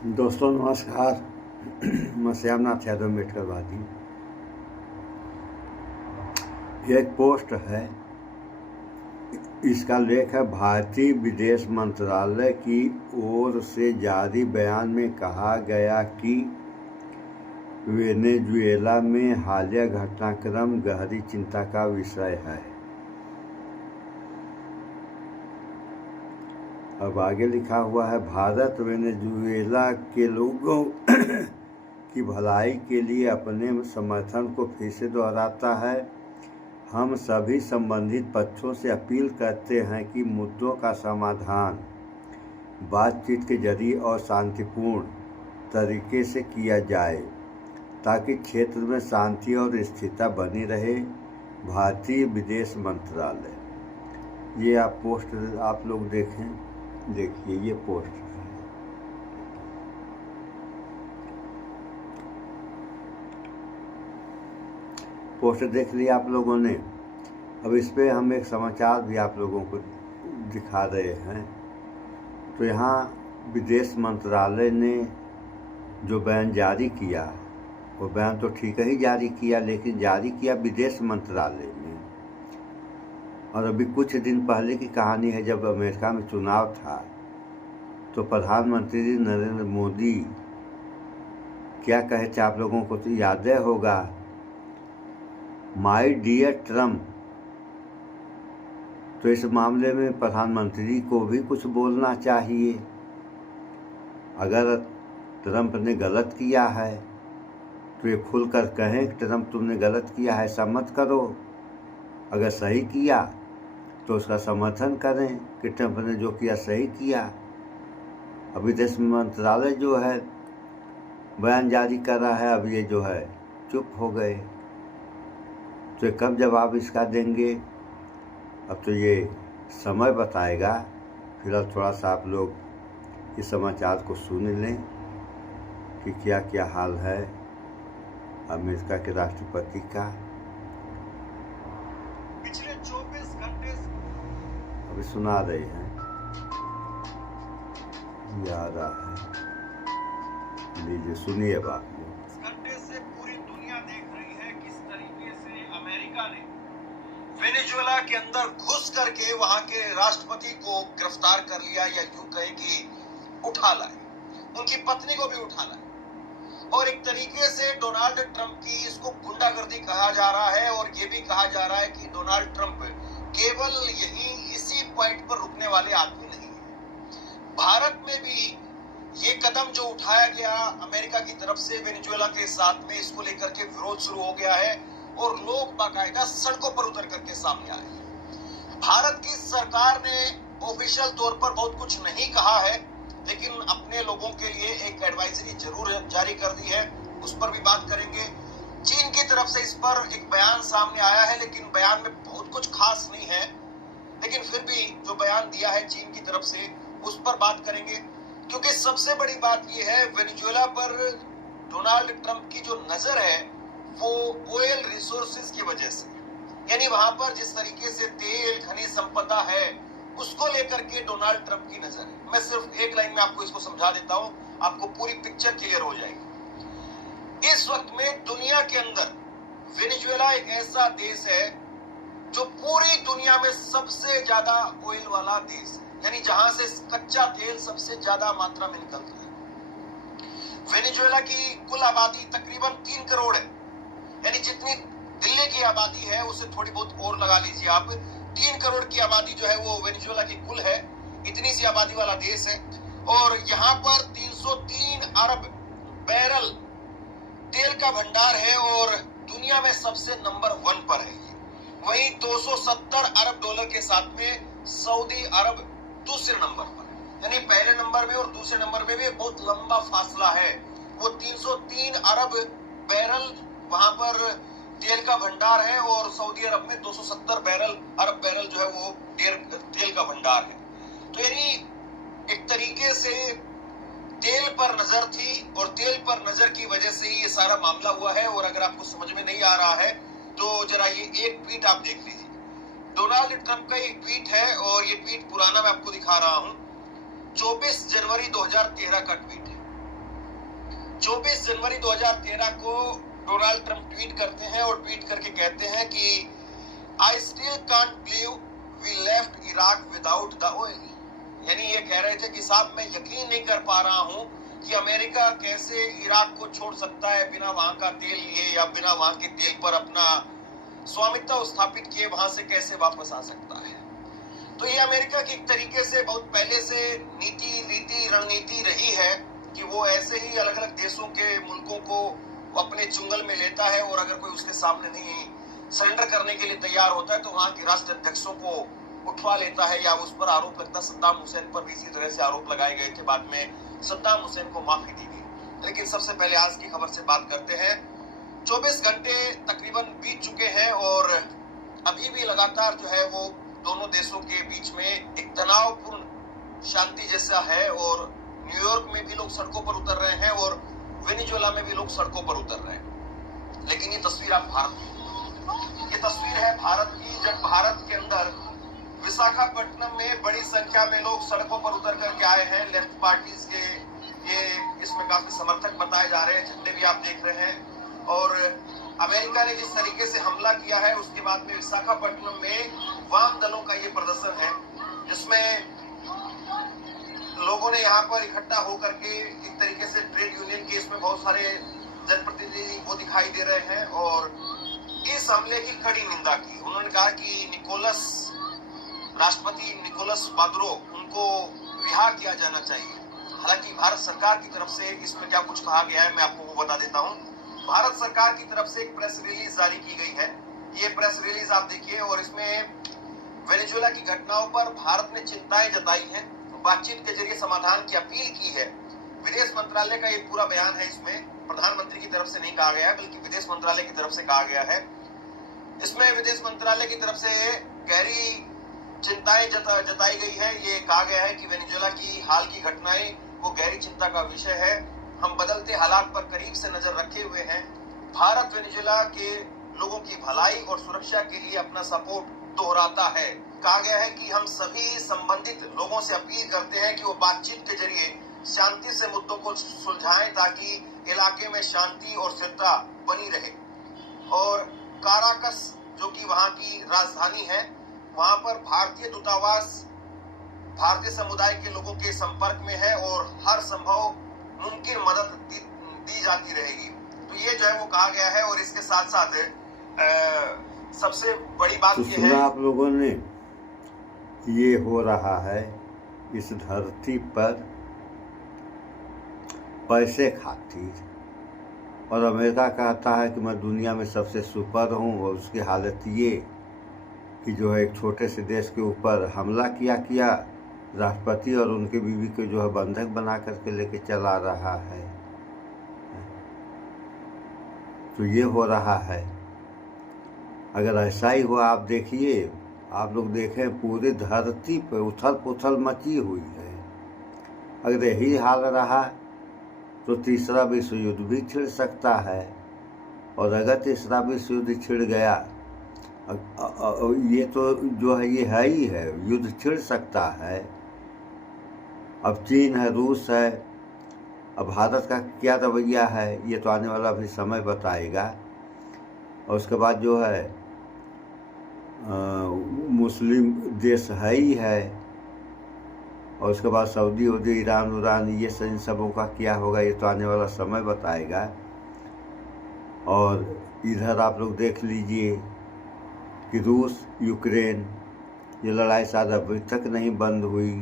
दोस्तों नमस्कार। मैं श्यामनाथ यादव अम्बेडकरवादी। ये एक पोस्ट है, इसका लेख है भारतीय विदेश मंत्रालय की ओर से जारी बयान में कहा गया कि वेनेजुएला में हालिया घटनाक्रम गहरी चिंता का विषय है। अब आगे लिखा हुआ है, भारत वेनेजुएला के लोगों की भलाई के लिए अपने समर्थन को फिर से दोहराता है। हम सभी संबंधित पक्षों से अपील करते हैं कि मुद्दों का समाधान बातचीत के जरिए और शांतिपूर्ण तरीके से किया जाए ताकि क्षेत्र में शांति और स्थिरता बनी रहे। भारतीय विदेश मंत्रालय। ये आप पोस्ट आप लोग देखिए ये पोस्ट है। पोस्ट देख लिया आप लोगों ने। अब इस पे हम एक समाचार भी आप लोगों को दिखा रहे हैं। तो यहाँ विदेश मंत्रालय ने जो बयान जारी किया, वो बयान तो ठीक ही जारी किया, लेकिन जारी किया विदेश मंत्रालय ने। और अभी कुछ दिन पहले की कहानी है, जब अमेरिका में चुनाव था तो प्रधानमंत्री नरेंद्र मोदी क्या कहे थे, आप लोगों को तो याद होगा, माय डियर ट्रम्प। तो इस मामले में प्रधानमंत्री को भी कुछ बोलना चाहिए। अगर ट्रम्प ने गलत किया है तो ये खुलकर कहें कि ट्रम्प तुमने गलत किया है, ऐसा मत करो। अगर सही किया तो उसका समर्थन करें कि ट्रम्प ने जो किया सही किया। अब विदेश मंत्रालय जो है बयान जारी कर रहा है, अब ये जो है चुप हो गए। तो कब जवाब इसका देंगे, अब तो ये समय बताएगा। फिलहाल थोड़ा सा आप लोग इस समाचार को सुन लें कि क्या क्या हाल है अमेरिका के राष्ट्रपति का। पिछले 24 घंटे अभी सुना रहे हैं, याद आ है, लीजिए सुनिए बात। घंटे से पूरी दुनिया देख रही है किस तरीके से अमेरिका ने वेनेजुएला के अंदर घुस करके वहां के राष्ट्रपति को गिरफ्तार कर लिया, या यूं कहें कि उठा लाए, उनकी पत्नी को भी उठा लाए। और एक तरीके से डोनाल्ड ट्रंप की इसको गुंडागर्दी कहा जा रहा है। और ये भी कहा जा रहा है कि डोनाल्ड ट्रंप केवल यही इसी पॉइंट पर रुकने वाले आदमी नहीं है। भारत में भी ये कदम जो उठाया गया अमेरिका की तरफ से वेनेजुएला के साथ में, इसको लेकर के विरोध शुरू हो गया है और लोग बाकायदा सड़कों पर उतर करके सामने आए। भारत की सरकार ने ऑफिशियल तौर पर बहुत कुछ नहीं कहा है, लेकिन अपने लोगों के लिए एक एडवाइजरी जरूर जारी कर दी है, उस पर भी बात करेंगे। चीन की तरफ से इस पर एक बयान सामने आया है, लेकिन बयान में बहुत कुछ खास नहीं है, लेकिन फिर भी जो बयान दिया है चीन की तरफ से उस पर बात करेंगे। क्योंकि सबसे बड़ी बात यह है, वेनेजुएला पर डोनाल्ड ट्रंप की जो नजर है वो ऑयल रिसोर्सेज की वजह से, यानी वहां पर जिस तरीके से तेल खनिज संपदा है उसको लेकर के डोनाल्ड ट्रंप की नजर है। मैं सिर्फ एक लाइन में आपको इसको समझा देता हूं, आपको पूरी पिक्चर क्लियर हो जाएगी। इस वक्त में दुनिया के अंदर वेनेजुएला एक ऐसा देश है जो पूरी दुनिया में सबसे ज्यादा ऑयल वाला देश है, यानी जहां से कच्चा तेल सबसे ज्यादा मात्रा में निकलता है। वेनेजुएला की कुल आबादी तकरीबन 3 करोड़ है, यानी जितनी दिल्ली की आबादी है उससे थोड़ी बहुत और लगा लीजिए आप। 3 करोड़ की आबादी जो है वो वेनेजुएला की कुल है, इतनी सी आबादी वाला देश है। और यहाँ पर 303 अरब बैरल तेल का भंडार है और दुनिया में सबसे नंबर 1 पर है। वहीं 270 अरब डॉलर के साथ में सऊदी अरब दूसरे नंबर पर, यानी पहले नंबर में और दूसरे नंबर में भी बहुत लंबा फासला है। वो 303 अरब बैरल वहां पर तेल का भंडार है और सऊदी अरब में 270 अरब बैरल जो है वो तेल का भंडार है। तो यानी एक तरीके से तेल पर नजर थी और तेल पर नजर की वजह से ही ये सारा मामला हुआ है। और अगर आपको समझ में नहीं आ रहा है तो जरा ये एक ट्वीट आप देख लीजिए। डोनाल्ड ट्रंप का एक ट्वीट है और ये ट्वीट पुराना मैं आपको दिखा रहा हूं, 24 जनवरी 2013 का ट्वीट है। 24 जनवरी 2013 को डोनाल्ड ट्रंप ट्वीट करते हैं और ट्वीट करके कहते हैं कि I still can't believe we left Iraq without the oil. यानी ये कह रहे थे कि साहब मैं यकीन नहीं कर पा रहा हूं कि अमेरिका कैसे इराक को छोड़ सकता है बिना वहां का तेल लिए, या बिना वहां के तेल पर अपना स्वामित्व स्थापित किए वहां से कैसे वापस आ सकता है। तो ये अमेरिका की एक तरीके से बहुत पहले से नीति रणनीति रही है कि वो ऐसे ही अलग अलग देशों के मुल्कों को अपने चुंगल में लेता है, और अगर कोई उसके सामने नहीं सरेंडर करने के लिए तैयार होता है तो वहां के राष्ट्र अध्यक्षों को उठवा लेता है, या उस पर आरोप लगता है। सद्दाम हुसैन पर भी इसी तरह से आरोप लगाए गए थे, बाद में सद्दाम हुसैन को माफी दी गई। लेकिन सबसे पहले आज की खबर से बात करते हैं। 24 घंटे तकरीबन बीत चुके हैं और अभी भी लगातार जो है वो दोनों देशों के बीच में एक तनावपूर्ण शांति जैसा है, और न्यूयॉर्क में भी लोग सड़कों पर उतर रहे हैं और वेनेजुएला में भी लोग सड़कों पर उतर रहे हैं। लेकिन ये तस्वीर आप भारत की, ये तस्वीर है भारत की, जब भारत के अंदर विशाखापट्टनम में बड़ी संख्या में लोग सड़कों पर उतर करके आए हैं। लेफ्ट पार्टीज के ये इसमें काफी समर्थक बताए जा रहे हैं, झंडे भी आप देख रहे हैं। और अमेरिका ने जिस तरीके से हमला किया है उसके बाद में विशाखापट्टनम में वाम दलों का ये प्रदर्शन है, जिसमें लोगों ने यहाँ पर इकट्ठा होकर के एक तरीके से ट्रेड यूनियन के इसमें बहुत सारे जनप्रतिनिधि वो दिखाई दे रहे हैं और इस हमले की कड़ी निंदा की। उन्होंने कहा कि राष्ट्रपति निकोलस मादुरो उनको रिहा किया जाना चाहिए। हालांकि भारत सरकार की तरफ से इसमें क्या कुछ कहा गया है मैं आपको वो बता देता हूँ। भारत सरकार की तरफ से एक प्रेस रिलीज जारी की गई है, ये प्रेस रिलीज आप देखिए, और इसमें वेनेजुएला की घटनाओं पर भारत ने चिंताएं जताई हैं, बातचीत के जरिए समाधान की अपील की है। विदेश मंत्रालय का ये पूरा बयान है, इसमें प्रधानमंत्री की तरफ से नहीं कहा गया है बल्कि विदेश मंत्रालय की तरफ से कहा गया है। इसमें विदेश मंत्रालय की तरफ से गहरी चिंताएं जताई गई है। ये कहा गया है कि वेनेजुएला की हाल की घटनाएं वो गहरी चिंता का विषय है। हम बदलते हालात पर करीब से नजर रखे हुए हैं। भारत वेनेजुएला के लोगों की भलाई और सुरक्षा के लिए अपना सपोर्ट दोहराता है। कहा गया है कि हम सभी संबंधित लोगों से अपील करते हैं कि वो बातचीत के जरिए शांति से मुद्दों को सुलझाएं ताकि इलाके में शांति और स्थिरता बनी रहे। और काराकस जो कि वहां की राजधानी है, वहां पर भारतीय दूतावास भारतीय समुदाय के लोगों के संपर्क में है और हर संभव मुमकिन मदद दी जाती रहेगी। तो ये जो है वो कहा गया है। और इसके साथ साथ सबसे बड़ी बात तो ये है, आप लोगों ने ये हो रहा है इस धरती पर पैसे खातिर, और अमेरिका कहता है कि मैं दुनिया में सबसे सुपर हूँ, और उसकी हालत ये कि जो है एक छोटे से देश के ऊपर हमला किया राष्ट्रपति और उनके बीवी को जो है बंधक बना करके लेके चला रहा है। तो ये हो रहा है। अगर ऐसा ही हुआ, आप देखिए, आप लोग देखें पूरी धरती पर उथल पुथल मची हुई है। अगर यही हाल रहा तो तीसरा विश्व युद्ध भी छिड़ सकता है, और अगर तीसरा विश्व युद्ध छिड़ गया, ये तो जो है ये है ही है, युद्ध छिड़ सकता है। अब चीन है, रूस है, अब भारत का क्या रवैया है ये तो आने वाला भी समय बताएगा। और उसके बाद जो है मुस्लिम देश है ही है, और उसके बाद सऊदी ईरान ये इन सबों का क्या होगा ये तो आने वाला समय बताएगा। और इधर आप लोग देख लीजिए कि रूस यूक्रेन ये लड़ाई शायद अभी तक नहीं बंद हुई।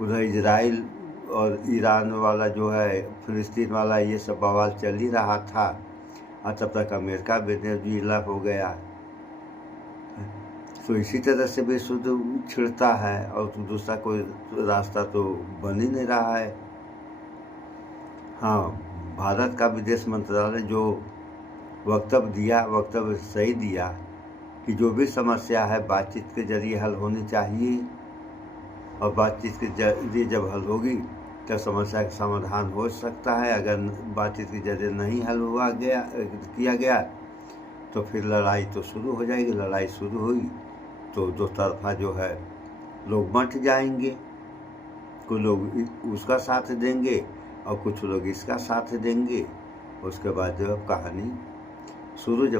उधर इजराइल और ईरान वाला जो है फिलिस्तीन वाला ये सब बवाल चल ही रहा था, और तब तक अमेरिका वेनेजुएला हो गया। तो इसी तरह से भी शुद्ध छिड़ता है, और तो दूसरा कोई रास्ता तो बन ही नहीं रहा है। हाँ, भारत का विदेश मंत्रालय जो वक्तव्य सही दिया कि जो भी समस्या है बातचीत के जरिए हल होनी चाहिए, और बातचीत के जरिए जब हल होगी तब समस्या का समाधान हो सकता है। अगर बातचीत के जरिए नहीं हल किया गया तो फिर लड़ाई तो शुरू हो जाएगी। लड़ाई शुरू हुई तो दो तरफा जो है लोग बंट जाएंगे, कोई लोग उसका साथ देंगे और कुछ लोग इसका साथ देंगे। उसके बाद जब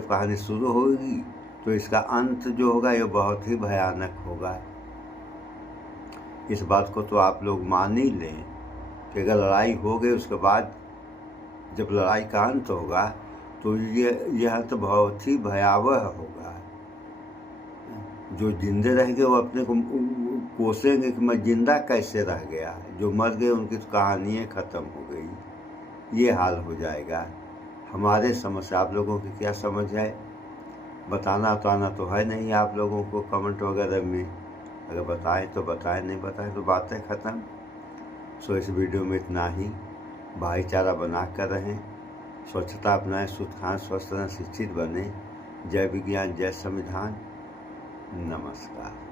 कहानी शुरू होगी तो इसका अंत जो होगा ये बहुत ही भयानक होगा। इस बात को तो आप लोग मान ही लें कि अगर लड़ाई हो गई उसके बाद जब लड़ाई का अंत होगा तो यह तो बहुत ही भयावह होगा। जो जिंदे रह गए वो अपने को कोसेंगे कि मैं जिंदा कैसे रह गया। जो मर गए उनकी तो कहानी ख़त्म हो गई। ये हाल हो जाएगा। हमारे समझ से आप लोगों की क्या समझ है बताना तो आना तो है नहीं आप लोगों को कमेंट वगैरह में। अगर बताएं तो बताएं, नहीं बताएं तो बातें ख़त्म। सो इस वीडियो में इतना ही। भाईचारा बना कर रहें, स्वच्छता अपनाएं, शुद्ध खाएं, स्वस्थ रहें, शिक्षित बने। जय विज्ञान, जय संविधान। नमस्कार।